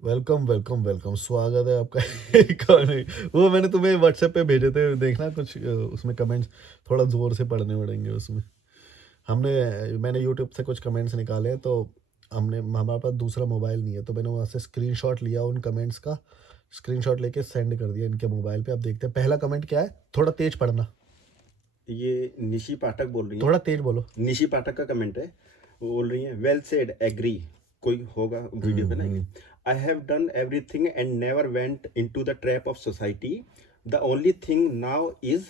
Welcome welcome welcome, स्वागत है आपका। एक और वो मैंने तुम्हें व्हाट्सएप पे भेजे थे, देखना कुछ उसमें कमेंट्स थोड़ा जोर से पढ़ने पड़ेंगे उसमें। मैंने यूट्यूब से कुछ कमेंट्स निकाले हैं, तो हमारे पास दूसरा मोबाइल नहीं है, तो मैंने वहाँ से स्क्रीनशॉट लिया उन कमेंट्स का, स्क्रीनशॉट लेके सेंड कर दिया इनके मोबाइल पे। अब देखते हैं पहला कमेंट क्या है, थोड़ा तेज पढ़ना। ये निशी पाठक बोल रही हैं। थोड़ा तेज बोलो। निशी पाठक का कमेंट है। वो बोल रही हैं, वेल सेड, एग्री। कोई होगा वीडियो पे ना। Hmm. I have done everything and never went into the trap of society. The only thing now is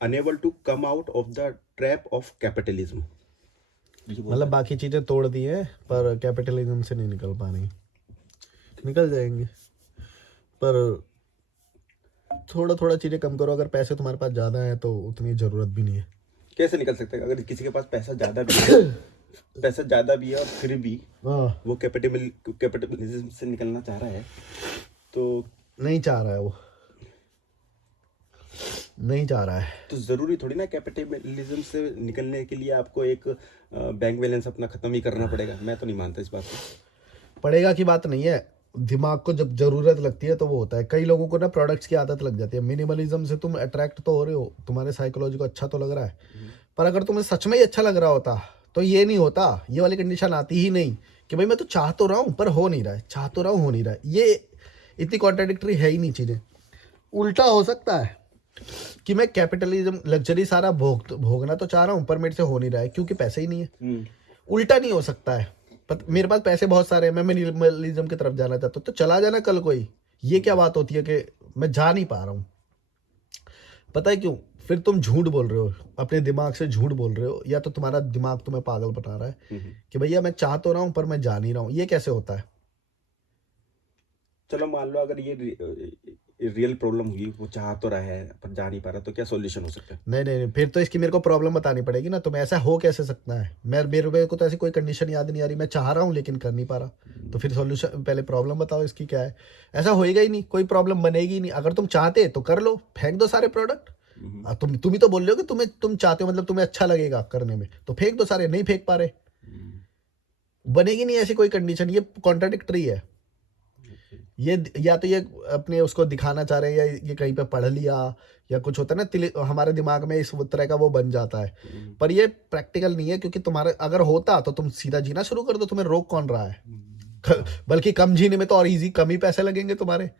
unable to come out of the trap of capitalism. मतलब बाकी चीज़ें तोड़ दी हैं, पर कैपिटलिज्म से नहीं निकल पा रही। निकल जाएंगे, पर थोड़ा थोड़ा चीज़ें कम करो। अगर पैसे तुम्हारे पास ज़्यादा है तो उतनी ज़रूरत भी नहीं है। कैसे निकल सकते हैं? अगर किसी के पास पैसा ज़्यादा भी है, पैसा ज़्यादा भी है और फिर भी हाँ, वो कैपिटलिज्म से निकलना चाह रहा है, तो नहीं चाह रहा है वो, नहीं चाह रहा है। तो ज़रूरी थोड़ी ना कैपिटलिज्म से निकलने के लिए आपको एक बैंक बैलेंस अपना ख़त्म ही करना पड़ेगा। मैं तो नहीं मानता इस बात को। पड़ेगा की बात नहीं है, दिमाग को जब ज़रूरत लगती है तो वो होता है। कई लोगों को ना प्रोडक्ट्स की आदत लग जाती है। मिनिमलिज्म से तुम अट्रैक्ट तो हो रहे हो, तुम्हारे साइकोलॉजी को अच्छा तो लग रहा है, पर अगर तुम्हें सच में ही अच्छा लग रहा होता तो ये नहीं होता, ये वाली कंडीशन आती ही नहीं कि भाई मैं तो चाह तो रहा हूँ पर हो नहीं रहा है, चाह तो रहा हूँ हो नहीं रहा है। ये इतनी कॉन्ट्राडिक्टरी है ही नहीं चीज़ें। उल्टा हो सकता है कि मैं कैपिटलिज्म लग्जरी सारा भोगना तो चाह रहा हूँ, पर मेरे से हो नहीं रहा है क्योंकि पैसे ही नहीं है। उल्टा नहीं हो सकता है, मेरे पास पैसे बहुत सारे हैं, मैं मिनिमलिज्म की तरफ जाना चाहता हूँ, तो चला जाना कल कोई। ये क्या बात होती है कि मैं जा नहीं पा रहा हूँ? पता है क्यों? फिर तुम झूठ बोल रहे हो, अपने दिमाग से झूठ बोल रहे हो, या तो तुम्हारा दिमाग तुम्हें पागल बता रहा है कि भैया मैं चाह तो रहा हूँ पर मैं जा नहीं रहा हूँ। ये कैसे होता है? चलो मान लो अगर ये रियल प्रॉब्लम हुई, वो चाह तो रहा है पर जा नहीं पा रहा, तो क्या सॉल्यूशन हो सकता है? नहीं नहीं नहीं, फिर तो इसकी मेरे को प्रॉब्लम बतानी पड़ेगी ना। तुम्हें ऐसा हो कैसे सकता है? मेरे को तो ऐसी कोई कंडीशन याद नहीं आ रही, मैं चाह रहा हूँ लेकिन कर नहीं पा रहा। तो फिर सॉल्यूशन, पहले प्रॉब्लम बताओ इसकी क्या है। ऐसा होएगा ही नहीं, कोई प्रॉब्लम बनेगी ही नहीं। अगर तुम चाहते तो कर लो, फेंक दो सारे प्रोडक्ट। तुम ही तो बोल रहे हो कि तुम चाहते हो, मतलब तुम्हें अच्छा लगेगा करने में, तो फेंक दो सारे। नहीं फेंक पा रहे, बनेगी नहीं ऐसी कोई कंडीशन। ये कॉन्ट्राडिक्टरी है। ये या तो ये अपने उसको दिखाना चाह रहे हैं, या ये कहीं पे पढ़ लिया, या कुछ होता है ना हमारे दिमाग में इस तरह का वो बन जाता है। पर ये प्रैक्टिकल नहीं है, क्योंकि तुम्हारे अगर होता तो तुम सीधा जीना शुरू कर दो, तुम्हें रोक कौन रहा है? बल्कि कम जीने में तो और इजी, कम ही पैसे लगेंगे तुम्हारे।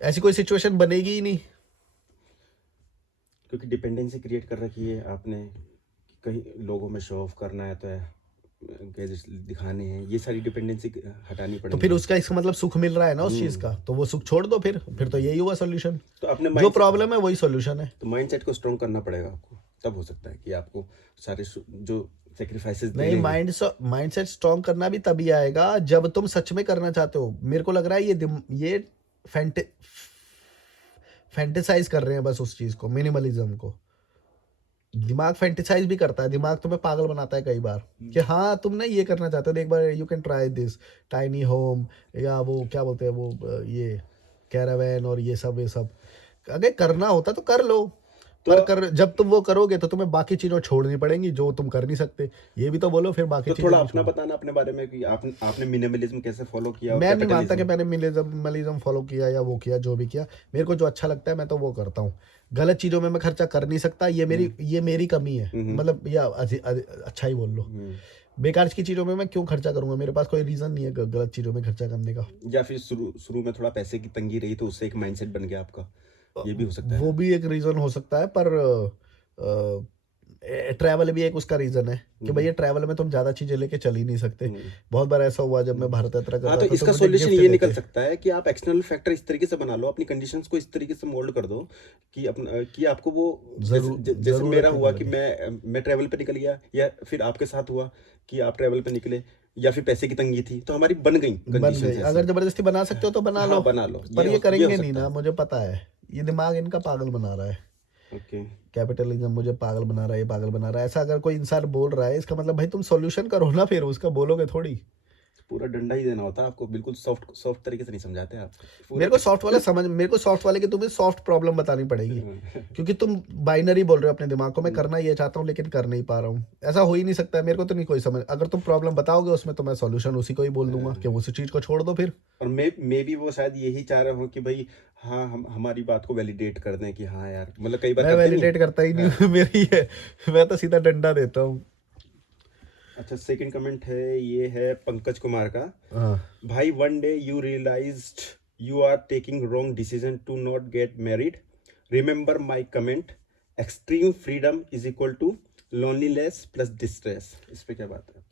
ऐसी कोई सिचुएशन बनेगी ही नहीं। क्योंकि डिपेंडेंसी क्रिएट कर रखी है आपने, कहीं लोगों में शो ऑफ करना है तो गैजेट्स दिखाने हैं, ये सारी डिपेंडेंसी हटानी तो पड़ेंगी। फिर उसका इसका मतलब सुख मिल रहा है ना उस चीज का, तो वो सुख छोड़ दो। फिर तो यही हुआ सोल्यूशन। तो अपने जो माइंड प्रॉब्लम है वही सोल्यूशन है। तो माइंड सेट को स्ट्रॉन्ग करना पड़ेगा आपको, तब हो सकता है कि आपको सारे जो सेक्रीफाइसेस नहीं, देने हैं। माइंडसेट स्ट्रॉन्ग करना भी तभी आएगा जब तुम सच में करना चाहते हो। मेरे को लग रहा है ये फैंटेसाइज कर रहे हैं बस उस चीज को, मिनिमलिज्म को। दिमाग फैंटेसाइज भी करता है, दिमाग तुम्हें पागल बनाता है कई बार कि हाँ तुम ना ये करना चाहते हो, एक बार you can try this tiny home, या वो क्या बोलते हैं वो ये कैरावैन और ये सब। अगर करना होता तो कर लो, पर जब तुम वो करोगे तो तुम्हें बाकी चीज़ें छोड़नी पड़ेंगी जो तुम कर नहीं सकते। ये भी तो बोलो, फिर बाकी तो चीज़ें थोड़ा नहीं अपना छोड़ो। बताना अपने बारे में कि आपने मिनिमलिज्म कैसे फॉलो किया और मैं नहीं मानता कि कैपिटलिज्म। मैंने मिनिमलिज्म फॉलो किया या वो किया, जो भी किया मेरे को जो अच्छा लगता है मैं तो वो करता हूँ। गलत चीज़ों में मैं खर्चा कर नहीं सकता, ये मेरी कमी है। मतलब या अच्छा ही बोल लो, बेकार की चीज़ों में मैं क्यों खर्चा करूंगा? मेरे पास कोई रीज़न नहीं है गलत चीज़ों में खर्चा करने का। या फिर शुरू शुरू में थोड़ा पैसे की तंगी रही तो उससे एक माइंडसेट बन गया आपका, ये भी हो सकता है वो ना। भी एक रीज़न हो सकता है, पर ट्रैवल भी एक उसका रीज़न है कि भैया ट्रैवल में तुम ज़्यादा चीज़ें लेके चल ही नहीं सकते। बहुत बार ऐसा हुआ जब मैं भारत यात्रा कर हाँ, रहा तो था तो इसका मुझे सॉल्यूशन गिफ्ट ये निकल देते। सकता है कि आप एक्सटर्नल फैक्टर इस तरीके से बना लो, अपनी कंडीशंस को इस तरीके से मोल्ड कर दो कि कि आपको वो जैसे मेरा ज़रूरत हुआ नहीं कि लगे। मैं ट्रैवल पे निकल गया, या फिर आपके साथ हुआ कि आप ट्रैवल पे निकले, या फिर पैसे की तंगी थी तो हमारी बन गई बन कंडीशंस गई, ऐसी। अगर ज़बरदस्ती बना सकते हो तो बना लो, हाँ, बना लो, पर ये ये हो करेंगे नहीं सकता ना, है। मुझे पता है। ये दिमाग इनका पागल बना रहा है। ओके। कैपिटलिज्म मुझे पागल बना रहा है, ये पागल बना रहा है। ऐसा अगर कोई इंसान बोल रहा है, इसका मतलब भाई तुम सॉल्यूशन करो ना, फिर उसका बोलोगे थोड़ी। पूरा डंडा ही देना होता है आपको, बिल्कुल सॉफ्ट सॉफ्ट तरीके से नहीं समझाते आप पूरा। मेरे को सॉफ्ट वाले की तुम्हें सॉफ्ट प्रॉब्लम बतानी पड़ेगी, क्योंकि तुम बाइनरी बोल रहे हो अपने दिमाग को, मैं करना ये चाहता हूँ लेकिन कर नहीं पा रहा हूँ। ऐसा हो ही नहीं सकता है, मेरे को तो नहीं कोई समझ। अगर तुम प्रॉब्लम बताओगे उसमें तो मैं सॉल्यूशन उसी को ही बोल दूंगा कि उसी चीज को छोड़ दो फिर। और मे भी वो शायद यही चाह रहे हो कि भाई हाँ हम हमारी बात को वैलिडेट कर दें कि हाँ यार, मतलब कई बार मैं करते नहीं। वैलिडेट करता ही नहीं हूँ, मेरी है, मैं तो सीधा डंडा देता हूँ। अच्छा, सेकंड कमेंट है, ये है पंकज कुमार का। हाँ, भाई, one day you realized you are taking wrong decision to not get married. Remember my comment. Extreme freedom is equal to loneliness plus distress. इस पे क्या बात है?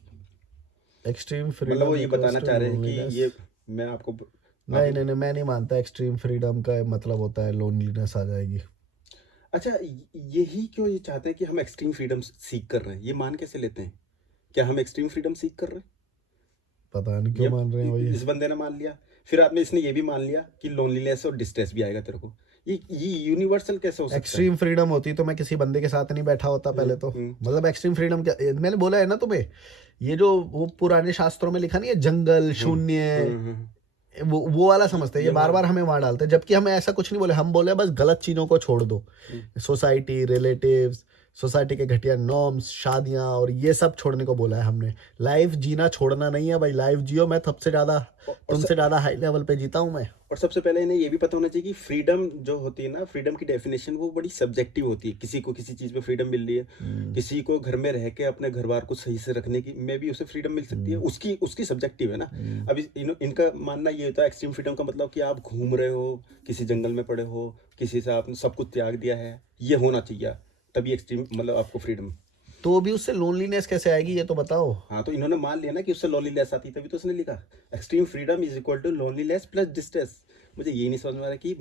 एक्सट्रीम मतलब वो फ्रीडम ये बताना चाह रहे हैं कि ये मैं आपको नहीं नहीं नहीं, मैं नहीं मानता एक्सट्रीम फ्रीडम का मतलब होता है लोनलीनेस आ जाएगी। अच्छा, यही क्यों ये चाहते हैं कि हम एक्सट्रीम फ्रीडम सीख कर रहे हैं? ये मान कैसे लेते हैं? क्या हम एक्सट्रीम फ्रीडम सीख कर रहे हैं? पता नहीं क्यों ये मान रहे हैं भाई। इस बंदे ने मान लिया, फिर आपने इसने ये भी मान लिया कि लोनलीनेस और डिस्ट्रेस भी आएगा तेरे को। ये यूनिवर्सल कैसे हो सकता है? एक्सट्रीम फ्रीडम होती तो मैं किसी बंदे के साथ नहीं बैठा होता पहले तो। मतलब एक्सट्रीम फ्रीडम क्या, मैंने बोला है ना तुम्हें, ये जो वो पुराने शास्त्रों में लिखा नहीं है, जंगल शून्य, वो वाला समझते हैं ये, बार बार हमें वहां डालते हैं, जबकि हमें ऐसा कुछ नहीं बोले। हम बोले बस गलत चीजों को छोड़ दो, सोसाइटी, रिलेटिव्स, सोसाइटी के घटिया नॉर्म्स, शादियां और ये सब छोड़ने को बोला है हमने। लाइफ जीना छोड़ना नहीं है भाई, लाइफ जियो। मैं सबसे ज्यादा तुमसे ज्यादा हाई लेवल पे जीता हूं मैं। और सबसे पहले इन्हें ये भी पता होना चाहिए कि फ्रीडम जो होती है ना, फ्रीडम की डेफिनेशन वो बड़ी सब्जेक्टिव होती है। किसी को किसी चीज में फ्रीडम मिल रही है, किसी को घर में रह के अपने घर बार को सही से रखने की में भी उसे फ्रीडम मिल सकती है, उसकी सब्जेक्टिव है ना। अब इनका मानना ये होता है एक्सट्रीम फ्रीडम का मतलब कि आप घूम रहे हो, किसी जंगल में पड़े हो, किसी से आपने सब कुछ त्याग दिया है, ये होना चाहिए तभी एक्सट्रीम मतलब आपको फ्रीडम। तो अभी उससे लोनलीनेस कैसे आएगी ये तो बताओ। हाँ, तो इन्होंने मान लिया ना कि उससे लोनलीनेस आती, तभी तो उसने लिखा extreme freedom is equal to loneliness plus distress. मुझे यही नहीं समझ में आ रहा कि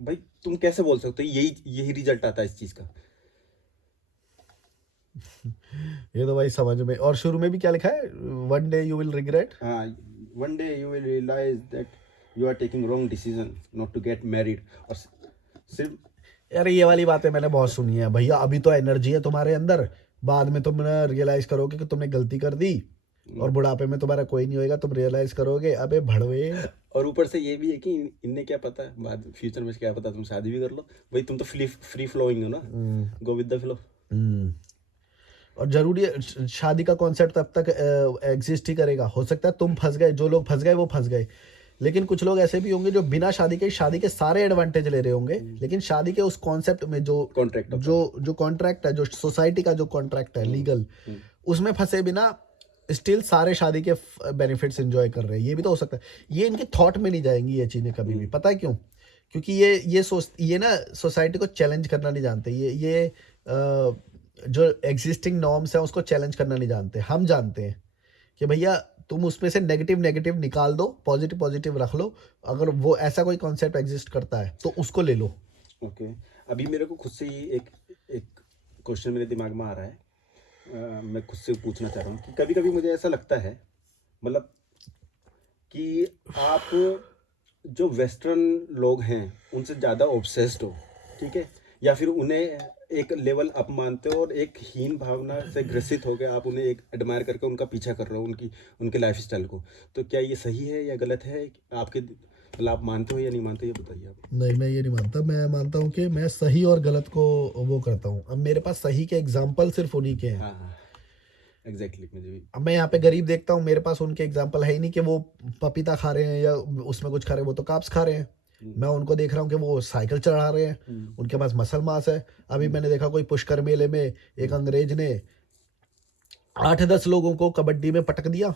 भाई तुम कैसे बोल सकते हो यही रिजल्ट आता है इस चीज का। ये तो भाई समझ में। और शुरू में भी क्या लिखा है, one day you will regret. हाँ, one day you will realise that you are taking wrong decision not to get married. और सिर्फ यार ये वाली बातें मैंने बहुत सुनी है भैया, अभी तो एनर्जी है तुम्हारे अंदर, बाद में तुम रियलाइज करोगे कि तुमने गलती कर दी, और बुढ़ापे में तुम्हारा कोई नहीं होएगा, तुम रियलाइज करोगे। अबे भड़वे। और ऊपर से ये भी है कि इन्हें क्या पता है बाद फ्यूचर में, क्या पता तुम शादी भी कर लो भाई, तुम तो फ्री फ्लोइंग हो ना, गो विद द फ्लो। और जरूरी है शादी का कॉन्सेप्ट तब तक एग्जिस्ट ही करेगा। हो सकता है तुम फंस गए, जो लोग फंस गए वो फंस गए, लेकिन कुछ लोग ऐसे भी होंगे जो बिना शादी के सारे एडवांटेज ले रहे होंगे, लेकिन शादी के उस कॉन्सेप्ट में जो कॉन्ट्रैक्ट है, जो सोसाइटी का जो कॉन्ट्रैक्ट है लीगल, उसमें फंसे बिना स्टिल सारे शादी के बेनिफिट्स एंजॉय कर रहे हैं। ये भी तो हो सकता है। ये इनके थॉट में नहीं जाएंगी ये चीजें कभी भी। पता है क्यों? क्योंकि ये ना सोसाइटी को चैलेंज करना नहीं जानते। ये जो एग्जिस्टिंग नॉर्म्स है उसको चैलेंज करना नहीं जानते। हम जानते हैं कि भैया तुम उसमें से नेगेटिव निकाल दो, पॉजिटिव रख लो। अगर वो ऐसा कोई कॉन्सेप्ट एग्जिस्ट करता है तो उसको ले लो। ओके, अभी मेरे को खुद से ही एक क्वेश्चन मेरे दिमाग में आ रहा है। मैं खुद से पूछना चाह रहा हूँ कि कभी कभी मुझे ऐसा लगता है, मतलब कि आप जो वेस्टर्न लोग हैं उनसे ज़्यादा ऑब्सेस्ड हो, ठीक है, या फिर उन्हें एक लेवल अप मानते हो और एक हीन भावना से ग्रसित हो गए, आप उन्हें एक एडमायर करके उनका पीछा कर रहे हो, उनके लाइफ स्टाइल को। तो क्या ये सही है या गलत है? आपके मतलब आप मानते हो या नहीं मानते, ये बताइए आप। नहीं, मैं ये नहीं मानता। मैं मानता हूँ कि मैं सही और गलत को वो करता हूँ। अब मेरे पास सही के एग्जाम्पल सिर्फ उन्हीं के हैं। हाँ, एग्जैक्टली, मुझे भी। अब मैं यहाँ पे गरीब देखता हूँ, मेरे पास उनके एग्जाम्पल है ही नहीं कि वो पपीता खा रहे हैं या उसमें कुछ खा रहे हैं, वो तो कार्ब्स खा रहे हैं। मैं उनको देख रहा हूँ कि वो साइकिल चढ़ा रहे हैं, उनके पास मसल मास है। अभी मैंने देखा कोई पुष्कर मेले में एक अंग्रेज ने 8-10 लोगों को कबड्डी में पटक दिया,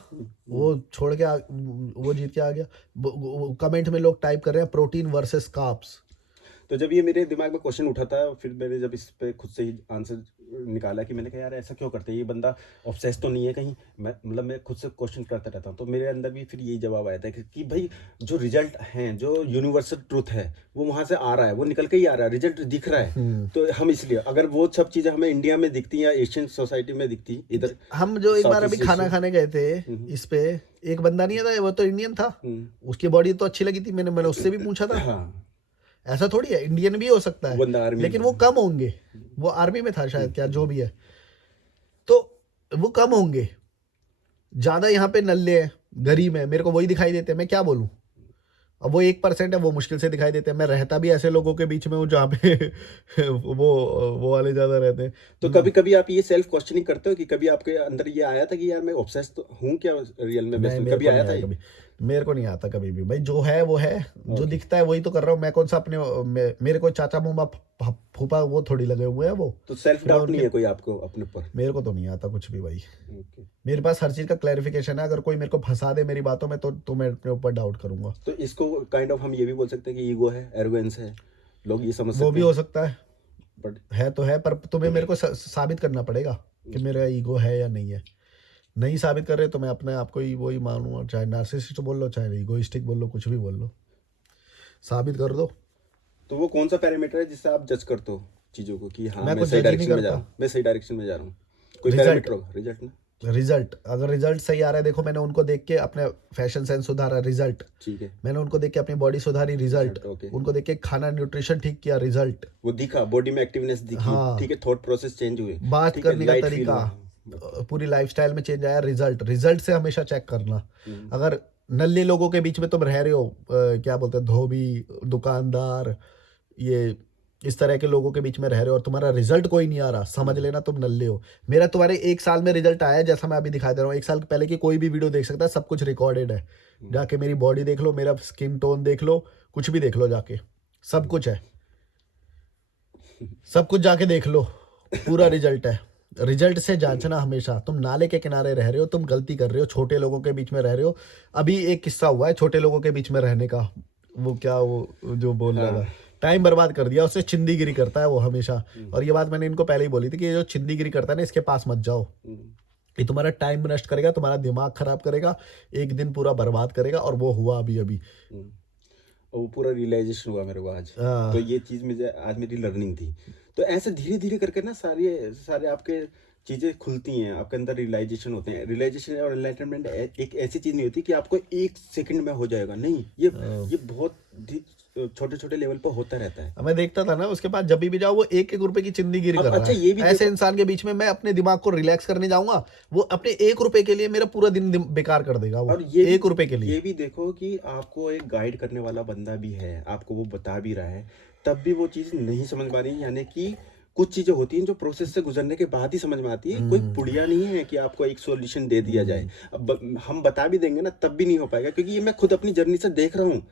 वो छोड़ के वो जीत के आ गया। कमेंट में लोग टाइप कर रहे हैं प्रोटीन वर्सेस कार्ब्स। तो जब ये मेरे दिमाग में क्वेश्चन उठा था, फिर मैंने जब इस पे खुद से ही आंसर निकाला कि मैंने कहा यार ऐसा क्यों करते हैं, ये बंदा ऑब्सेस तो नहीं है कहीं? मैं खुद से क्वेश्चन करता रहता हूँ, तो मेरे अंदर भी फिर यही जवाब आया था कि भाई जो रिजल्ट हैं, जो यूनिवर्सल ट्रूथ है वो वहाँ से आ रहा है, वो निकल के ही आ रहा है, रिजल्ट दिख रहा है। तो हम इसलिए अगर वो सब चीज़ें हमें इंडिया में दिखती या एशियन सोसाइटी में दिखती, इधर हम जो एक बार अभी खाना खाने गए थे, इस पे एक बंदा नहीं था, वो तो इंडियन था, उसकी बॉडी तो अच्छी लगी थी, मैंने उससे भी पूछा था। हाँ, ऐसा थोड़ी है, इंडियन भी हो सकता है, लेकिन वो कम होंगे। वो आर्मी में था शायद, क्या जो भी है, तो वो कम होंगे। ज्यादा यहाँ पे नल्ले हैं, गरीब हैं, मेरे को वही दिखाई देते हैं, मैं क्या बोलूँ। अब वो 1% है, वो मुश्किल से दिखाई देते हैं। मैं रहता भी ऐसे लोगों के बीच में हूँ जहाँ पे वो वाले ज़्यादा रहते हैं। तो कभी कभी आप ये सेल्फ क्वेश्चनिंग करते हो कि कभी आपके अंदर ये आया था कि यार मैं ऑब्सेस्ड हूँ क्या रियल में, नहीं, बेस्ट मेरे कभी को आया नहीं था आया ये? कभी। मेरे को नहीं आता कभी भी भाई, जो है वो है, जो ओके। दिखता है वही तो कर रहा हूँ। मैं कौन सा अपने मेरे को चाचा मुंबा फूफा वो थोड़ी लगे हुए हैं वो, तो सेल्फ कि मैं डाउट नहीं उनके। है कोई आपको अपने ऊपर? मेरे को तो नहीं आता कुछ भी भाई। ओके। मेरे पास हर चीज़ का क्लैरिफिकेशन है। अगर कोई मेरे को फंसा दे मेरी बातों में तो मैं अपने ऊपर डाउट करूंगा। तो इसको काइंड ऑफ हम ये भी बोल सकते हैं कि ईगो है, एरोगेंस है, लोग ये समझ वो सकते भी हो हैं। सकता बट है तो है, पर तुम्हें मेरे को साबित करना पड़ेगा कि मेरा ईगो है या नहीं है। नहीं साबित कर रहे तो मैं अपने आप को ही वही मानूंगा, चाहे नार्सिसिस्ट बोल लो, चाहे ईगोइस्टिक बोल लो, कुछ भी बोल लो। साबित कर दो। तो वो कौन सा पैरामीटर है जिससे आप जज करते हो चीज़ों को कि हाँ मैं मैं कुछ सही जज ही नहीं डायरेक्शन में जा रहा करता। हूँ, मैं सही डायरेक्शन में जा रहा हूँ? कोई रिजल्ट, पैरामीटर होगा, रिजल्ट ना? रिजल्ट अगर रिजल्ट सही आ रहा है, देखो मैंने उनको देख के अपने फैशन सेंस सुधारा, रिजल्ट। ठीक है। मैंने उनको देख के अपनी बॉडी सुधारी, रिजल्ट। Result, okay. उनको देख के खाना न्यूट्रिशन ठीक किया, रिजल्ट। वो दिखा, बॉडी में एक्टिवनेस दिखी, हाँ, ठीक है, थॉट प्रोसेस चेंज हुए, बात ठीक है, करने का लाइट फील तरीका, हुआ। ओके। पूरी लाइफस्टाइल में चेंज आया, रिजल्ट। रिजल्ट से हमेशा चेक करना। हम्म। अगर नल्ले लोगों के बीच में तुम रह रहे हो, क्या बोलते हैं, धोबी, दुकानदार, ये इस तरह के लोगों के बीच में रह रहे हो और तुम्हारा रिजल्ट कोई नहीं आ रहा, समझ लेना तुम नल्ले हो। मेरा तुम्हारे 1 साल में रिजल्ट आया है, जैसा मैं अभी दिखा दे रहा हूँ। 1 साल पहले की कोई भी वीडियो देख सकता है, सब कुछ रिकॉर्डेड है। जाके मेरी बॉडी देख लो, मेरा स्किन टोन देख लो, कुछ भी देख लो जाके, सब कुछ है। सब कुछ जाके देख लो, पूरा रिजल्ट है। रिजल्ट से जांचना हमेशा। तुम नाले के किनारे रह रहे हो, तुम गलती कर रहे हो, छोटे लोगों के बीच में रह रहे हो। अभी एक किस्सा हुआ है छोटे लोगों के बीच में रहने का, वो क्या, वो जो बोल रहा हाँ। था, टाइम बर्बाद कर दिया उससे। चिंदीगिरी करता है वो हमेशा। और ये बात मैंने इनको पहले ही बोली थी कि ये जो चिंदीगिरी करता है ना, इसके पास मत जाओ। ये तुम्हारा टाइम नष्ट करेगा, तुम्हारा दिमाग खराब करेगा, एक दिन पूरा बर्बाद करेगा। और वो हुआ अभी अभी। और वो पूरा रियलाइजेशन हुआ मेरे को आज। हाँ। तो ये चीज़ मुझे आज मेरी लर्निंग थी। तो ऐसे धीरे धीरे करके ना सारे सारे आपके चीज़ें खुलती हैं, आपके अंदर रियलाइजेशन होते हैं। रियलाइजेशन और एनलाइटनमेंट एक ऐसी चीज़ नहीं होती कि आपको 1 सेकंड में हो जाएगा, नहीं। ये बहुत छोटे छोटे लेवल पर होता रहता है। मैं देखता था ना, उसके बाद जब भी जाओ वो 1-1 रुपए की चिंदीगिरी अब कर रहा अच्छा है। ये भी ऐसे देखो, इंसान के बीच में मैं अपने दिमाग को रिलैक्स करने जाऊंगा, वो अपने 1 रुपए के लिए मेरा पूरा दिन बेकार कर देगा। वो और ये 1 रुपए के लिए। ये भी देखो कि आपको एक गाइड करने वाला बंदा भी है, आपको वो बता भी रहा है, तब भी वो चीज़ नहीं समझ पा रही। यानी कि कुछ चीज़ें होती हैं जो प्रोसेस से गुजरने के बाद ही समझ में आती है। कोई पुड़िया नहीं है कि आपको एक सॉल्यूशन दे दिया जाए। अब हम बता भी देंगे ना, तब भी नहीं हो पाएगा, क्योंकि ये मैं खुद अपनी जर्नी से देख रहा हूँ।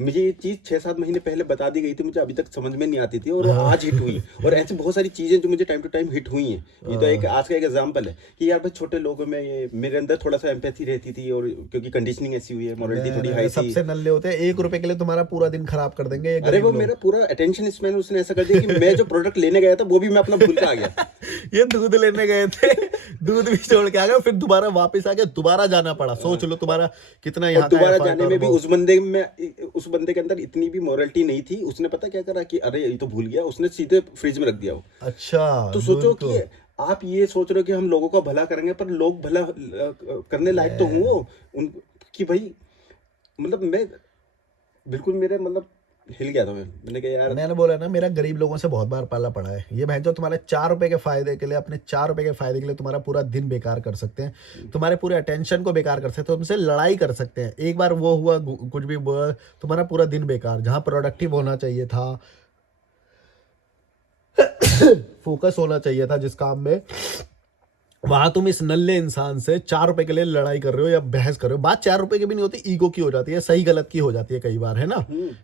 मुझे ये चीज़ 6-7 महीने पहले बता दी गई थी, मुझे अभी तक समझ में नहीं आती थी, और आज हिट हुई। और ऐसी बहुत सारी चीज़ें जो मुझे टाइम टू टाइम हिट हुई हैं। ये तो एक आज का एक एग्जाम्पल है कि यार भाई छोटे लोगों में ये मेरे अंदर थोड़ा सा एम्पैथी रहती थी, और क्योंकि कंडीशनिंग ऐसी हुई है, मोरालिटी थोड़ी हाई थी। सबसे नल्ले होते हैं, 1 रुपए के लिए तुम्हारा पूरा दिन खराब कर देंगे ये अरे गरीब वो लोग। मेरा पूरा अटेंशन स्पैन उसने ऐसा कर दिया कि मैं जो प्रोडक्ट लेने गया था वो भी मैं अपना भूल के आ गया। ये दूध लेने गए थे, दूध भी छोड़ के आ गए, फिर दोबारा वापस आ गए, दोबारा जाना पड़ा। सोच लो तुम्हारा कितना और यहाँ का दोबारा effort जाने और में भी वो। उस बंदे के अंदर इतनी भी मोरालिटी नहीं थी। उसने पता क्या करा कि अरे ये तो भूल गया, उसने सीधे फ्रिज में रख दिया वो। अच्छा, तो दूध सोचो को। कि आप ये सोच रहे हो कि हम लोगों का भला करेंगे, पर लोग भला करने लायक तो हुए उन कि भाई, मतलब मैं बिल्कुल, मेरे मतलब हिल गया था। मैंने कहा यार, मैंने बोला ना, मेरा गरीब लोगों से बहुत बार पाला पड़ा है। ये बहन जो तुम्हारे 4 रुपए के फायदे के लिए, अपने 4 रुपए के फायदे के लिए तुम्हारा पूरा दिन बेकार कर सकते हैं, तुम्हारे पूरे अटेंशन को बेकार कर सकते हैं, तुमसे लड़ाई कर सकते हैं। एक बार वो हुआ, कुछ भी हुआ, तुम्हारा पूरा दिन बेकार। जहाँ प्रोडक्टिव होना चाहिए था, फोकस होना चाहिए था जिस काम में, वहां तुम इस नल्ले इंसान से 4 रुपए के लिए लड़ाई कर रहे हो या बहस कर रहे हो। बात 4 रुपए की भी नहीं होती, ईगो की हो जाती है, सही गलत की हो जाती है कई बार, है ना।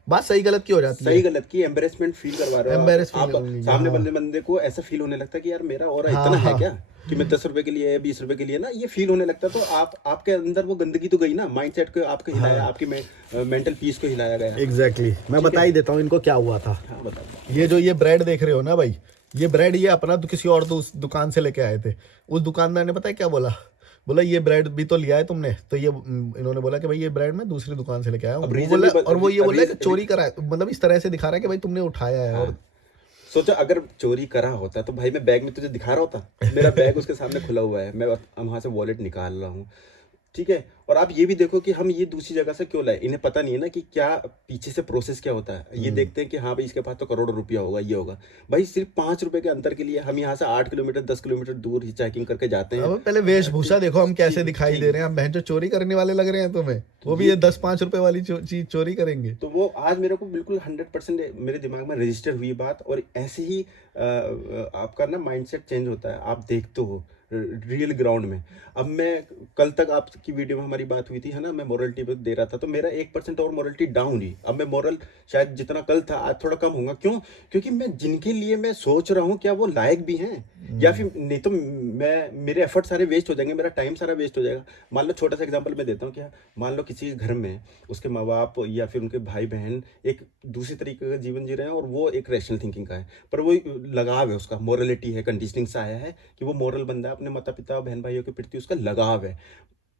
बात सही गलत की हो जाती है। सही गलत की एम्बेरसमेंट फील करवा रहे हो Embarrass आप। feel होगी, सामने हाँ। बंदे को ऐसा फील होने लगता है कि यार मेरा और हाँ, इतना है हाँ। क्या कि मैं 10 रुपए के लिए 20 रुपए के लिए ना, ये फील होने लगता है। तो आपके अंदर वो गंदगी तो गई ना, माइंडसेट को आपको हिलाया, आपकी मेंटल पीस को हिलाया गया। एग्जैक्टली मैं बता ही देता हूँ इनको क्या हुआ था। हाँ बताओ। ये जो ये ब्रेड देख रहे हो ना भाई, ये ब्रेड ये अपना किसी और दुकान से लेके आए थे। उस दुकानदार ने पता है क्या बोला? बोला ये ब्रेड भी तो लिया है तुमने? तो ये इन्होंने बोला कि भाई ये ब्रेड मैं दूसरी दुकान से लेके आया हूँ। अब वो reason बोला, भी और वो ये बोला कि reason- चोरी करा है, मतलब इस तरह से दिखा रहा है कि भाई तुमने उठाया है। और सोचो अगर चोरी करा होता तो भाई मैं बैग में तुझे दिखा रहा होता, मेरा बैग उसके सामने खुला हुआ है, मैं वहां से वॉलेट निकाल रहा हूँ, ठीक है। और आप ये भी देखो कि हम ये दूसरी जगह से क्यों लाए, इन्हें पता नहीं है ना कि क्या पीछे से प्रोसेस क्या होता है। ये देखते हैं कि हाँ भाई इसके पास तो करोड़ों रुपया होगा, ये होगा। भाई सिर्फ 5 रुपए के अंतर के लिए हम यहाँ से 8 किलोमीटर 10 किलोमीटर दूर हिचाइकिंग करके जाते हैं। अब पहले वेशभूषा देखो हम कैसे दिखाई दे ठीक। रहे हैं, हम बहन जो चोरी करने वाले लग रहे हैं तुम्हें, वो भी ये ये 10-5 रुपए वाली चीज चोरी करेंगे। तो वो आज मेरे को बिल्कुल 100% मेरे दिमाग में रजिस्टर हुई बात। और ऐसे ही आपका ना माइंडसेट चेंज होता है, आप देखते हो रियल ग्राउंड में। अब मैं कल तक आपकी वीडियो में हमारी बात हुई थी है ना, मैं मोरलिटी पे दे रहा था, तो मेरा 1% और मोरलिटी डाउन हुई। अब मैं मोरल शायद जितना कल था आज थोड़ा कम होगा। क्यों? क्योंकि मैं जिनके लिए मैं सोच रहा हूँ क्या वो लायक भी हैं, या फिर नहीं तो मैं मेरे एफर्ट सारे वेस्ट हो जाएंगे, मेरा टाइम सारा वेस्ट हो जाएगा। मान लो छोटा सा एग्जांपल मैं देता हूँ क्या, मान लो किसी के घर में उसके माँ बाप या फिर उनके भाई बहन एक दूसरी तरीके का जीवन जी रहे हैं और वो एक रैशनल थिंकिंग का है, पर वो लगाव है, उसका मोरलिटी है, कंडीशनिंग से आया है कि वो मोरल बंदा है, अपने माता पिता बहन भाइयों के प्रति उसका लगाव है।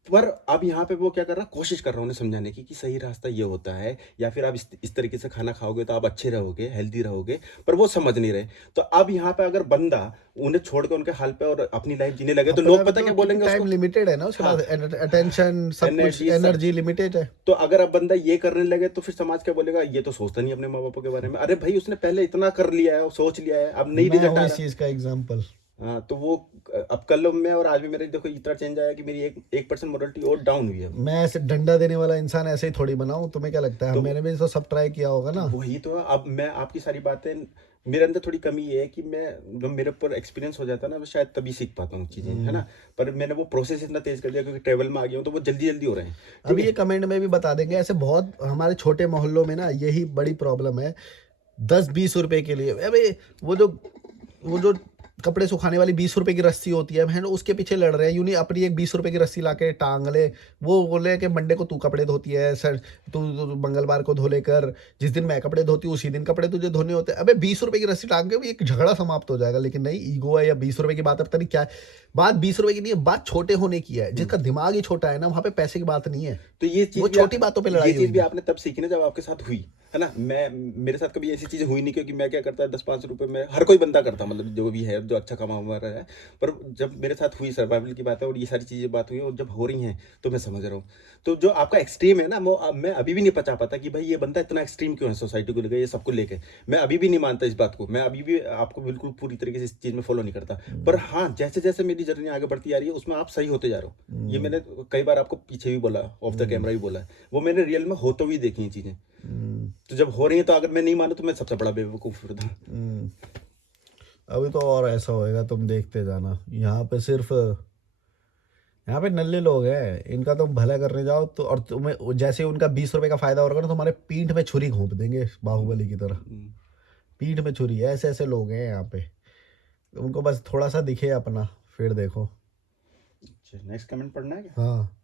पर अब यहाँ पे वो क्या कर रहा है, कोशिश कर रहा हूँ उन्हें समझाने की कि सही रास्ता ये होता है, या फिर आप इस तरीके से खाना खाओगे तो आप अच्छे रहोगे, हेल्दी रहोगे, पर वो समझ नहीं रहे। तो अब यहाँ पे अगर बंदा उन्हें छोड़ के उनके हाल पे और अपनी लाइफ जीने लगे तो अपना लोग भी पता तो क्या क्योंकि बोलेंगे टाइम उसको। लिमिटेड है ना उसके हाँ, पास, अटेंशन सब कुछ, एनर्जी सब। एनर्जी लिमिटेड है। तो अगर अब बंदा ये करने लगे तो फिर समाज क्या बोलेगा, ये तो सोचता नहीं अपने माँ बापों के बारे में। अरे भाई उसने पहले इतना कर लिया है, सोच लिया है, अब नहीं मैं रिजल्ट हूँ आ इस रहा। चीज का एग्जाम्पल। हाँ, तो वो अब कल में और आज भी मेरे देखो इतना चेंज आया कि मेरी 1% मोरलिटी और डाउन हुई है। मैं ऐसे डंडा देने वाला इंसान ऐसे ही थोड़ी बनाऊं, तुम्हें क्या लगता है? तो मैंने भी तो सब ट्राई किया होगा ना। वही तो, अब मैं आपकी सारी बातें, मेरे अंदर थोड़ी कमी ये है कि मैं जब मेरे ऊपर एक्सपीरियंस हो जाता है ना, मैं शायद तभी सीख पाता हूँ चीजें, है ना। पर मैंने वो प्रोसेस इतना तेज कर दिया क्योंकि ट्रेवल में आ गया हूँ, तो वो जल्दी जल्दी हो रहे हैं। ठीक अभी ये है। कमेंट में भी बता देंगे, ऐसे बहुत हमारे छोटे मोहल्लों में ना यही बड़ी प्रॉब्लम है। 10-20 रुपए के लिए अबे, वो जो कपड़े सुखाने वाली 20 रुपए की रस्सी होती है, बहन उसके पीछे लड़ रहे हैं। यूं नहीं अपनी एक 20 रुपए की रस्सी लाके टांग ले, वो बोले कि मंडे को तू कपड़े धोती है सर, तू मंगलवार को धो लेकर, जिस दिन मैं कपड़े धोती हूँ उसी दिन कपड़े तुझे धोने होते हैं। अबे 20 रुपए की रस्सी टांग के भी एक झगड़ा समाप्त हो जाएगा, लेकिन नहीं, ईगो है या 20 रुपए की बात है, पता नहीं क्या है। बात 20 रुपए की नहीं है, बात छोटे होने की है। जिसका दिमाग ही छोटा है ना, वहां पे पैसे की बात नहीं है, तो ये वो चीज भी छोटी बातों पे ये लड़ाई चीज भी होगी। आपने तब सीखी ना जब आपके साथ हुई, है ना। मैं मेरे साथ कभी ऐसी चीजें हुई नहीं, क्योंकि मैं क्या करता है 10-5 रुपए में हर कोई बंदा करता, मतलब जो भी है जो अच्छा कमा हुआ रहा है। पर जब मेरे साथ हुई, सर्वाइवल की बात है और ये सारी चीजें बात हुई और जब हो रही हैं, तो मैं समझ रहा हूँ। तो जो आपका एक्सट्रीम है ना, वो मैं अभी भी नहीं पचा पाता कि भाई ये बंदा इतना एक्सट्रीम क्यों है सोसाइटी को लेकर, ये सबको लेके। मैं अभी भी नहीं मानता इस बात को, मैं अभी भी आपको बिल्कुल पूरी तरीके से इस चीज में फॉलो नहीं करता। पर हाँ, जैसे जैसे मेरी जर्नी आगे बढ़ती आ रही है उसमें आप सही होते जा रहे हो। ये मैंने कई बार आपको पीछे भी बोला, ऑफ द कैमरा भी बोला है, वो मैंने रियल में होते हुए देखी हैं चीजें। तो जब हो रही है तो अगर मैं नहीं मानूं तो मैं सबसे बड़ा बेवकूफ होता हूँ। अभी तो और ऐसा होएगा, तुम देखते जाना। यहाँ पे नल्ले लोग हैं, इनका तुम भला करने जाओ तो, और तुम्हें जैसे उनका 20 रुपए का फायदा होगा ना, तुम्हारे पीठ में छुरी घोंप देंगे बाहुबली की तरह। हम्म। पीठ में छुरी, ऐसे ऐसे लोग हैं यहाँ पे। उनको बस थोड़ा सा दिखे अपना, फिर देखो। अच्छा, नेक्स्ट कमेंट पढ़ना है क्या? हाँ,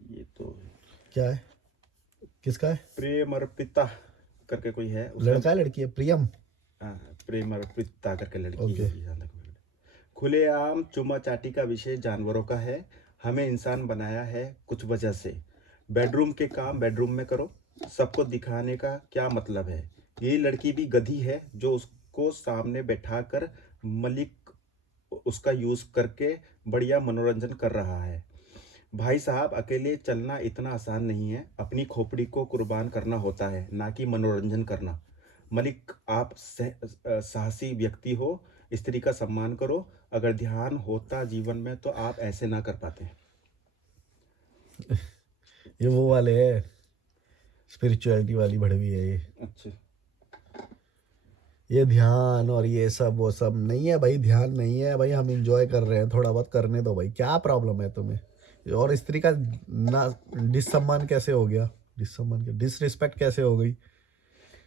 ये तो क्या है, किसका है? प्रेम अर्पिता करके कोई है उसने। लड़का है लड़की है? प्रियम। हाँ, प्रेम अर्पिता करके लड़की ओके। होगी जहाँ तक मुझे। खुलेआम चुमा चाटी का विषय जानवरों का है, हमें इंसान बनाया है कुछ वजह से। बेडरूम के काम बेडरूम में करो, सबको दिखाने का क्या मतलब है। ये लड़की भी गधी है जो उसको सामने बैठाकर मलिक उसका यूज करके बढ़िया मनोरंजन कर रहा है। भाई साहब, अकेले चलना इतना आसान नहीं है, अपनी खोपड़ी को कुर्बान करना होता है, ना कि मनोरंजन करना। मलिक, आप साहसी व्यक्ति हो, स्त्री का सम्मान करो। अगर ध्यान होता जीवन में तो आप ऐसे ना कर पाते। ये वो वाले है, स्पिरिचुअलिटी वाली भड़वी है ये। अच्छा। ये ध्यान और ये सब वो सब नहीं है भाई, ध्यान नहीं है भाई, हम इंजॉय कर रहे हैं, थोड़ा बहुत करने दो भाई, क्या प्रॉब्लम है तुम्हें? और स्त्री का ना डिसम्मान कैसे हो गया? डिसम्मान क्या, डिसरिस्पेक्ट कैसे हो गई?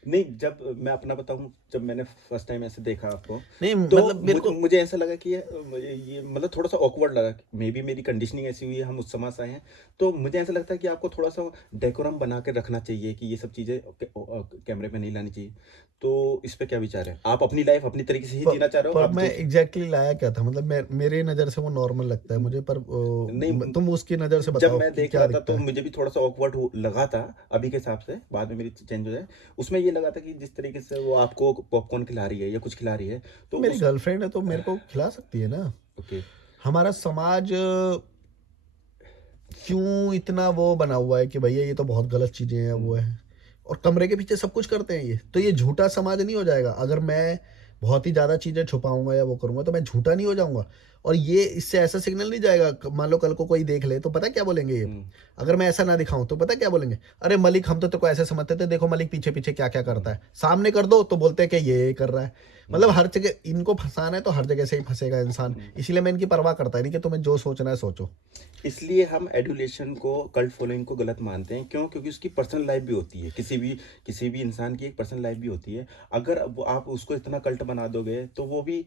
नहीं, जब मैं अपना बताऊं, जब मैंने फर्स्ट टाइम ऐसे देखा आपको, नहीं तो मतलब मेरे को, मुझे ऐसा लगा कि ये मतलब थोड़ा सा ऑकवर्ड लगा। मे बी मेरी कंडीशनिंग ऐसी हुई है, हम उस समाज से आए हैं, तो मुझे ऐसा लगता है कि आपको थोड़ा सा डेकोरम बना के रखना चाहिए, कि ये सब चीज़ें कैमरे पे नहीं लानी चाहिए। तो इस पे क्या विचार है? आप अपनी लाइफ अपनी तरीके से ही जीना चाह रहे हो, पर आप मैं जो एग्जैक्टली लाया क्या था, मतलब मेरे नज़र से वो नॉर्मल लगता है मुझे, पर नहीं, तुम उसकी नज़र से जब बताओ मैं कि देख क्या रहा था दिखता तो है। मुझे भी थोड़ा सा ऑकवर्ड लगा था अभी के हिसाब से, बाद में मेरी चेंज हो जाए। उसमें ये लगा था कि जिस तरीके से वो आपको पॉपकॉर्न खिला रही है या कुछ खिला रही है, तो मेरी उस गर्लफ्रेंड है तो मेरे को खिला सकती है ना। ओके। हमारा समाज क्यों इतना वो बना हुआ है कि भैया ये तो बहुत गलत चीजें हैं, वो है, और कमरे के पीछे सब कुछ करते हैं ये, तो ये झूठा समाज नहीं हो जाएगा? अगर मैं बहुत ही ज्यादा चीजें छुपाऊंगा या वो करूंगा तो मैं झूठा नहीं हो जाऊंगा? और ये इससे ऐसा सिग्नल नहीं जाएगा, मान लो कल को कोई देख ले तो पता क्या बोलेंगे ये, हम्म, अगर मैं ऐसा ना दिखाऊं तो पता क्या बोलेंगे, अरे मलिक हम तो तेरे को ऐसे समझते थे, देखो मलिक पीछे पीछे क्या क्या करता है, सामने कर दो तो बोलते हैं कि ये कर रहा है। मतलब हर जगह इनको फंसाना है तो हर जगह से ही फंसेगा इंसान, इसलिए मैं इनकी परवाह करता ही नहीं कि तुम्हें जो सोचना है सोचो। इसलिए हम एडुलेशन को, कल्ट फॉलोइंग को गलत मानते हैं। क्यों? क्योंकि उसकी पर्सनल लाइफ भी होती है, किसी भी इंसान की एक पर्सनल लाइफ भी होती है। अगर वो आप उसको इतना कल्ट बना दोगे तो वो भी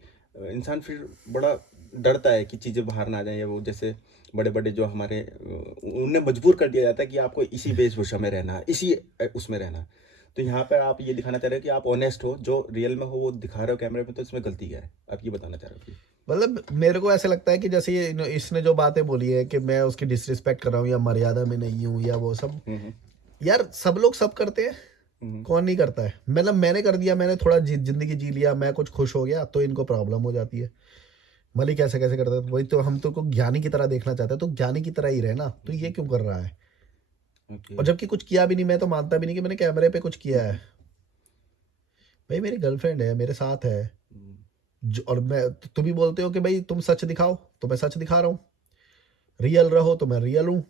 इंसान फिर बड़ा डरता है कि चीज़ें बाहर ना आ जाए, या वो जैसे बड़े बड़े जो हमारे उन्हें मजबूर कर दिया जाता है कि आपको इसी वेशभूषा में रहना, इसी उसमें रहना। तो यहाँ पे आप ये दिखाना चाह रहे हो कि आप ऑनेस्ट हो, जो रियल में हो वो दिखा रहे हो कैमरे में, तो इसमें गलती क्या है? आप ये बताना चाह रहे हो कि मतलब मेरे को ऐसा लगता है कि जैसे ये इसने जो बातें बोली है कि मैं उसकी डिसरिस्पेक्ट कर रहा हूँ या मर्यादा में नहीं हूँ या वो सब, हम्म, यार सब लोग सब करते हैं, हम्म, कौन नहीं करता है? मतलब मैंने कर दिया, मैंने थोड़ा जिंदगी जी लिया, मैं कुछ खुश हो गया तो इनको प्रॉब्लम हो जाती है। मलिक कैसे कैसे करता है, तो वही तो हम तो को ज्ञानी की तरह देखना चाहते हैं, तो ज्ञानी की तरह ही रहे ना, तो ये क्यों कर रहा है? ओके। और जबकि कुछ किया भी नहीं, मैं तो मानता भी नहीं कि मैंने कैमरे पे कुछ किया है। भाई मेरी गर्लफ्रेंड है, मेरे साथ है, और मैं, तुम ही बोलते हो कि भाई तुम सच दिखाओ, तो मैं सच दिखा रहा हूँ, रियल रहो तो मैं रियल हूँ,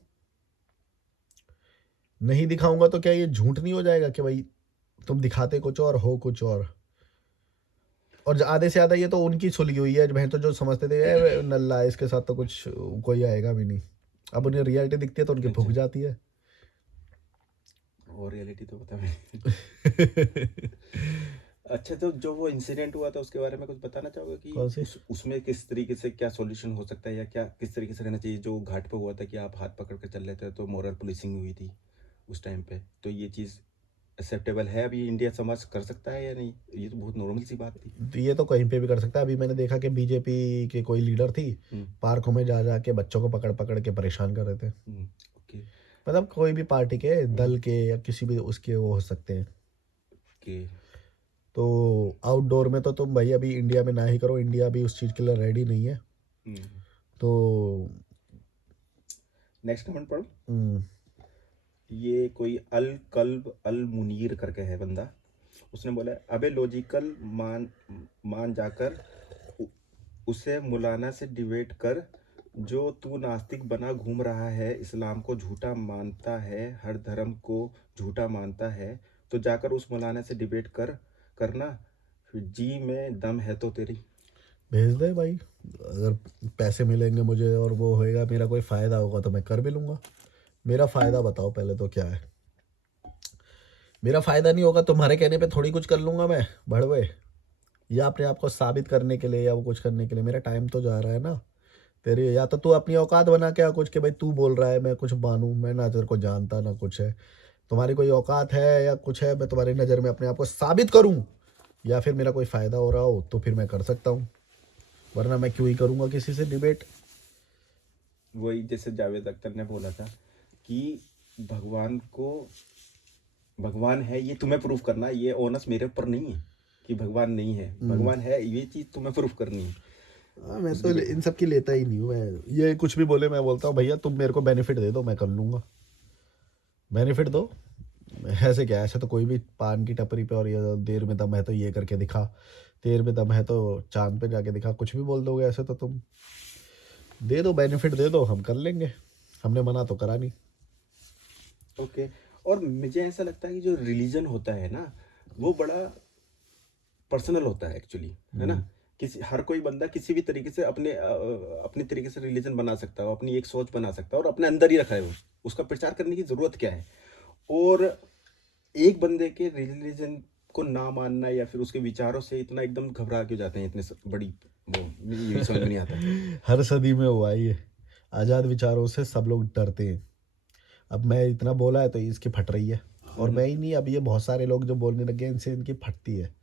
नहीं दिखाऊंगा तो क्या ये झूठ नहीं हो जाएगा कि भाई तुम दिखाते कुछ और हो कुछ और आधे से ज्यादा ये तो उनकी सुलगी हुई है, बहन तो जो समझते थे "ए, नल्ला है, इसके साथ तो कुछ कोई आएगा भी नहीं", अब उन्हें रियलिटी दिखती है तो उनकी भुक अच्छा, जाती है। और रियलिटी तो बता मैं। अच्छा, तो जो वो इंसिडेंट हुआ था उसके बारे में कुछ बताना चाहोगे कि कौन सी? उसमें किस तरीके से क्या सॉल्यूशन हो सकता है, या क्या किस तरीके से रहना चाहिए? जो घाट पे हुआ था कि आप हाथ पकड़ कर चल रहे थे तो मोरल पुलिसिंग हुई थी उस टाइम पे, तो ये चीज़ एक्सेप्टेबल है अभी? इंडिया समाज कर सकता है या नहीं? ये तो बहुत नॉर्मल सी बात थी। तो ये तो कहीं पे भी कर सकता है। अभी मैंने देखा कि बीजेपी के कोई लीडर थी, हम्म, पार्कों में जा जा के बच्चों को पकड़ पकड़ के परेशान कर रहे थे। ओके। मतलब कोई भी पार्टी के, हम्म, दल के या किसी भी उसके वो हो सकते हैं। ओके। तो आउटडोर में तो तुम भाई अभी इंडिया में ना ही करो, इंडिया अभी उस चीज़ के लिए रेडी नहीं है। हम्म, तो नेक्स्ट कमेंट पढ़ो। हम्म, ये कोई अल कल्ब अल मुनीर करके है बंदा। उसने बोला है, अबे लॉजिकल मान मान जाकर उ- उसे मौलाना से डिबेट कर। जो तू नास्तिक बना घूम रहा है, इस्लाम को झूठा मानता है, हर धर्म को झूठा मानता है, तो जाकर उस मौलाना से डिबेट करना। फिर जी में दम है तो तेरी। भेज दे भाई, अगर पैसे मिलेंगे मुझे और वो होएगा, मेरा कोई फ़ायदा होगा तो मैं कर भी लूँगा। मेरा फ़ायदा बताओ पहले तो क्या है? मेरा फ़ायदा नहीं होगा, तुम्हारे कहने पे थोड़ी कुछ कर लूँगा मैं भड़वे, या अपने आप को साबित करने के लिए या वो कुछ करने के लिए। मेरा टाइम तो जा रहा है ना तेरे, या तो तू अपनी औकात बना के आ कुछ, कि भाई तू बोल रहा है मैं कुछ मानूं, मैं ना तेरे को जानता ना कुछ है, तुम्हारी कोई औकात है या कुछ है, मैं तुम्हारी नज़र में अपने आप को साबित करूं, या फिर मेरा कोई फ़ायदा हो रहा हो तो फिर मैं कर सकता हूँ, वरना मैं क्यों ही करूँगा किसी से डिबेट। वही जैसे जावेद अख्तर ने बोला था कि भगवान को भगवान है ये तुम्हें प्रूफ करना है, ये ओनस मेरे ऊपर नहीं है कि भगवान नहीं है, भगवान है, ये चीज़ तुम्हें प्रूफ करनी है हाँ, मैं उस तो डिबेट में। इन सब की लेता ही नहीं हूँ। मैं ये कुछ भी बोले मैं बोलता हूँ भैया तुम मेरे को बेनिफिट दे दो मैं कर लूँगा, बेनिफिट दो। ऐसे क्या, ऐसे तो कोई भी पान की टपरी पे और ये देर में दम है तो ये करके दिखा, देर में दम है तो चांद पे जाके दिखा, कुछ भी बोल दोगे ऐसे तो तुम। दे दो, बेनिफिट दे दो, हम कर लेंगे, हमने मना तो करा नहीं। ओके। और मुझे ऐसा लगता है कि जो रिलीजन होता है ना, वो बड़ा पर्सनल होता है एक्चुअली, है ना? किसी हर कोई बंदा किसी भी तरीके से अपने तरीके से रिलीजन बना सकता है, अपनी एक सोच बना सकता है और अपने अंदर ही रखा है वो। उसका प्रचार करने की ज़रूरत क्या है? और एक बंदे के रिलीजन को ना मानना या फिर उसके विचारों से इतना एकदम घबरा क्यों जाते हैं, इतने बड़ी वो यही समझ में नहीं आता। हर सदी में हुआ है ये, आज़ाद विचारों से सब लोग डरते हैं। अब मैं इतना बोला है तो इसकी फट रही है, और मैं ही नहीं, अब ये बहुत सारे लोग जो बोलने लगे हैं, इनसे इनकी फटती है।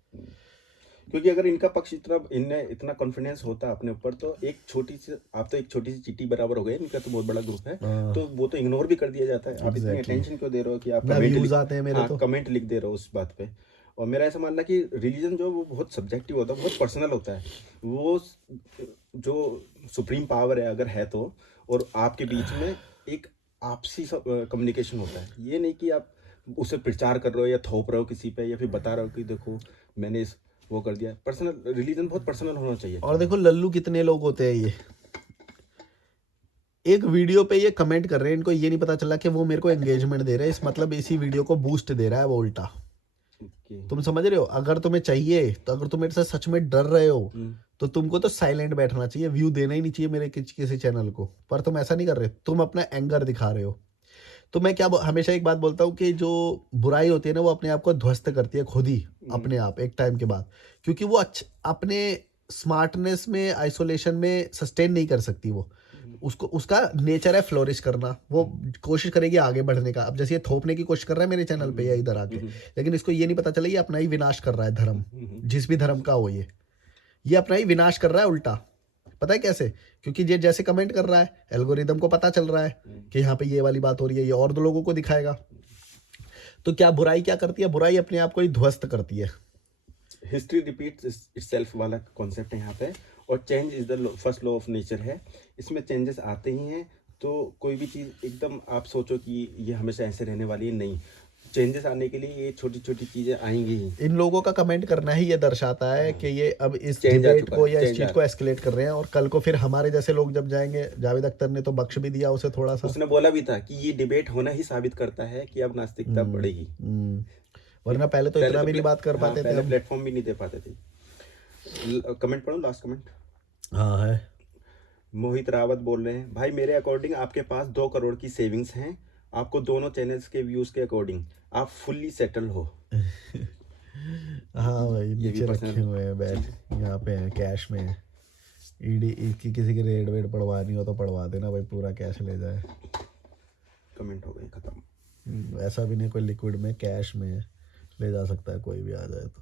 क्योंकि अगर इनका पक्ष इतना, इनने इतना कॉन्फिडेंस होता अपने ऊपर, तो एक छोटी सी, आप तो एक छोटी सी चीटी बराबर हो गए, इनका तो बहुत बड़ा ग्रुप है, तो वो तो इग्नोर भी कर दिया जाता है। आप इतनी एग्जैक्टली, अटेंशन क्यों दे रहे हो कि आप ना व्यूज आते हैं मेरे हाँ, तो। कमेंट लिख दे रहे हो उस बात पे? और मेरा ऐसा मानना है कि रिलीजन जो वो बहुत सब्जेक्टिव होता है, बहुत पर्सनल होता है। वो जो सुप्रीम पावर है अगर है तो, और आपके बीच में एक आपसी कम्युनिकेशन होता है, ये नहीं कि आप उसे प्रचार कर रहे हो या थोप रहे हो किसी पे या फिर बता रहे हो कि देखो मैंने वो कर दिया। पर्सनल रिलीजन बहुत पर्सनल होना चाहिए। और देखो लल्लू कितने लोग होते हैं, ये एक वीडियो पे ये कमेंट कर रहे हैं, इनको ये नहीं पता चला कि वो मेरे को एंगेजमेंट दे रहे हैं, इस मतलब इसी वीडियो को बूस्ट दे रहा है वो उल्टा। ओके। तुम समझ रहे हो? अगर तुम्हें चाहिए तो, अगर तुम मेरे से सच में डर रहे हो तो तुमको तो साइलेंट बैठना चाहिए, व्यू देना ही नहीं चाहिए मेरे किसी चैनल को। पर तुम ऐसा नहीं कर रहे, तुम अपना एंगर दिखा रहे हो। तो मैं क्या हमेशा एक बात बोलता हूँ कि जो बुराई होती है ना, वो अपने आप को ध्वस्त करती है खुद ही, अपने आप एक टाइम के बाद, क्योंकि वो अपने स्मार्टनेस में, आइसोलेशन में सस्टेन नहीं कर सकती वो। उसको, उसका नेचर है फ्लोरिश करना, वो कोशिश करेगी आगे बढ़ने का। अब जैसे ये थोपने की कोशिश कर रहा है मेरे चैनल पे या इधर आके, लेकिन इसको ये नहीं पता चला ये अपना ही विनाश कर रहा है, धर्म जिस भी धर्म का हो, ये अपना ही विनाश कर रहा है उल्टा। पता है कैसे? क्योंकि ये जैसे कमेंट कर रहा है, एल्गोरिदम को पता चल रहा है कि यहाँ पे ये वाली बात हो रही है, ये और दो लोगों को दिखाएगा। तो क्या बुराई क्या करती है? बुराई अपने आप को ही ध्वस्त करती है। हिस्ट्री रिपीट्स इटसेल्फ वाला कॉन्सेप्ट है यहाँ पे, और change is the first law of nature है। इसमें चेंजेस आते ही हैं। तो कोई भी चीज़ एकदम आप सोचो कि ये हमेशा ऐसे रहने वाली है, नहीं। चेंजेस आने के लिए ये छोटी छोटी चीज़ें आएंगी ही। इन लोगों का कमेंट करना ही ये दर्शाता है कि ये अब इस Change आ डिबेट चुका को है, या इस change चीज आ को एस्केलेट कर रहे हैं, और कल को फिर हमारे जैसे लोग जब जाएंगे, जावेद अख्तर ने तो बख्श भी दिया उसे थोड़ा सा। उसने बोला भी था कि ये डिबेट होना ही साबित करता है कि अब नास्तिकता बढ़ेगी। वरना पहले तो इतना भी नहीं बात कर पाते थे पहले हम। प्लेटफॉर्म भी नहीं दे पाते थे। कमेंट पढ़ो, लास्ट कमेंट। हाँ है। मोहित रावत बोल रहे हैं, भाई मेरे अकॉर्डिंग आपके पास 2 करोड़ की सेविंग्स हैं, आपको दोनों चैनल्स के व्यूज के अकॉर्डिंग आप फुल्ली सेटल हो। हाँ भाई, ये भी नीचे रखे personal हुए हैं बैग, यहाँ पे हैं, कैश में है। ईडी की किसी की रेड वेड पड़वानी हो तो पड़वा देना भाई, पूरा कैश ले जाए। कमेंट हो गए खत्म। ऐसा भी नहीं कोई लिक्विड में, कैश में ले जा सकता है कोई भी आ जाए तो।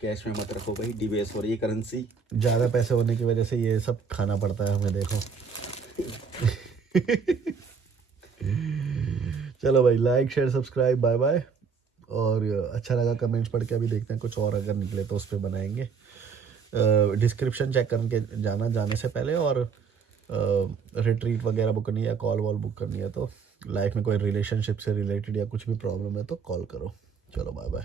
कैश में मत रखो भाई, डिबेस हो रही है करेंसी। ज़्यादा पैसे होने की वजह से ये सब खाना पड़ता है हमें, देखो। चलो भाई, like share subscribe, bye bye. और अच्छा लगा कमेंट्स पढ़ के, अभी देखते हैं कुछ और अगर निकले तो उस पर बनाएंगे। डिस्क्रिप्शन चेक करके जाना जाने से पहले, और रिट्रीट वगैरह बुक करनी है या कॉल वॉल बुक करनी है तो, लाइफ में कोई रिलेशनशिप से रिलेटेड या कुछ भी प्रॉब्लम है तो कॉल करो। चलो बाय बाय।